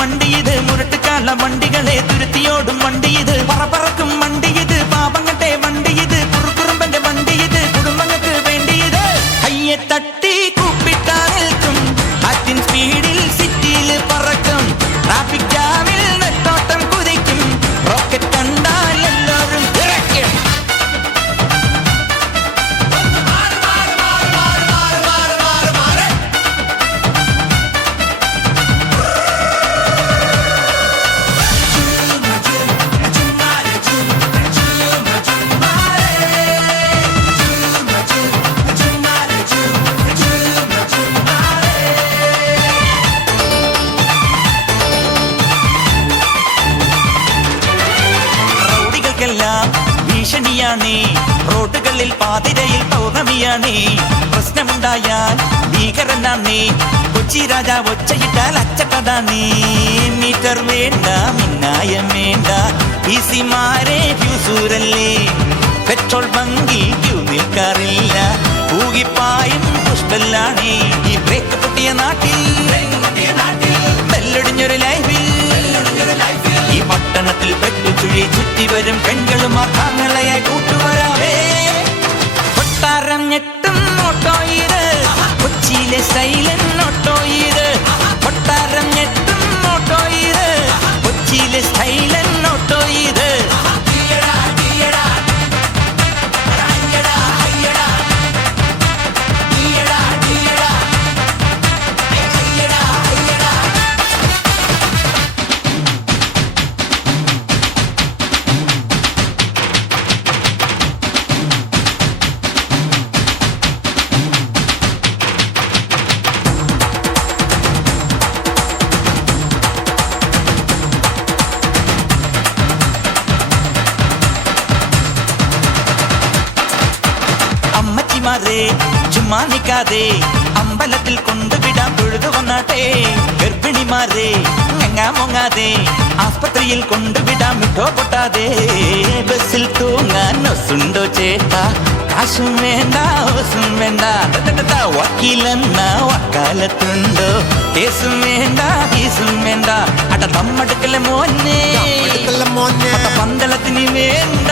വണ്ടി ഇത്, മുരട്ടുകാല വണ്ടികളെ തുരുത്തിയോടും വണ്ടി ഇത്, പറക്കും വണ്ടി ഇത്, പാപങ്ങട്ടെ വണ്ടി ഇത്, കുറുക്കുറുമ്പന്റെ വണ്ടി ഇത്, കുടുംബങ്ങൾക്ക് വേണ്ടി ഇത്. കയ്യെ തട്ടി കൂപ്പിട്ടാ നിൽക്കും, കാറ്റിൻ സ്പീഡിൽ സിറ്റിയിൽ പറക്കും, ട്രാഫിക് ജാമിൽ നെട്ടോട്ടം കുതിക്കും, റോക്കറ്റ് കണ്ടാൽ എല്ലാവരും ഇറക്കും. ഭീഷണിയാണേ റോഡുകളിൽ പാതിരയിൽ പൗർണമിയാണേ, പ്രശ്നമുണ്ടായാൽ ഭീകരനാണേ, കൊച്ചി രാജ ഒച്ചയിട്ടാൽ അച്ചക്കഥാണേ. മീറ്റർ വേണ്ട, മിന്നായം വേണ്ട, ഈസിമാരെ ഫ്യൂസൂരല്ലേ, പെട്രോൾ ബങ്കിൽ ക്യൂ നിൽക്കാറില്ല, പൂകിപ്പായും പുഷ്പല്ലാണേ. ഈ ബ്രേക്ക് പൊട്ടിയ നാട്ടിൽ ബെല്ലൊടിഞ്ഞൊരു ലൈഫിൽ, ഈ പട്ടണത്തിൽ പെട്ടുചുഴി ചുറ്റി വരും പെൺകളും ആങ്ങളയായി കൂട്ടുവരാവേ. കൊട്ടാരം ഞെട്ടും ഓട്ടോ ഇത്, കൊച്ചിയിലെ സൈലൻ ഓട്ടോ ഇത്, കൊട്ടാരം ഞെട്ടും ഓട്ടോ ഇത്, കൊച്ചിയിലെ സൈലൻ ഓട്ടോ ഇത്. ചുമ്മാ നിക്കാതെ അമ്പലത്തിൽ കൊണ്ടുവിടാൻ തൊഴുതു വന്നാട്ടെ, ഗർഭിണിമാരെ ഞങ്ങാമൊങ്ങാതെ ആസ്പത്രിയിൽ കൊണ്ടുവിടാൻ മിഠോ പൊട്ടാതെ, ബസ്സിൽ തൂങ്ങാൻ ഒസുണ്ടോ ചേട്ടാ, കാശും വേണ്ട ഓസും വേണ്ട, വക്കീലെന്ന വക്കാലത്തുണ്ടോ, കേസും വേണ്ട ഫീസും വേണ്ട, അട തമ്മടുക്കലെ മോനെ പന്തളത്തിന് വേണ്ട.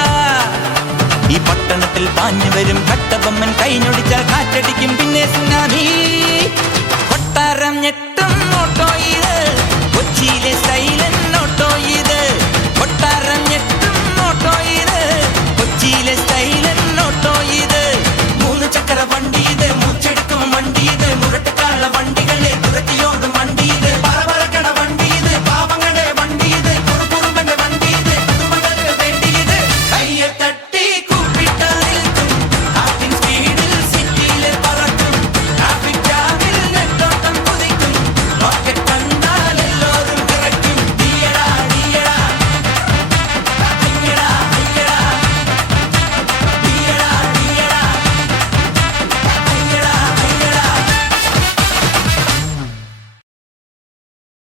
ഈ പട്ടണത്തിൽ പാഞ്ഞു വരും കട്ടബൊമ്മൻ, കൈനൊടിച്ചാൽ കാറ്റടിക്കും പിന്നെ സുനാമി.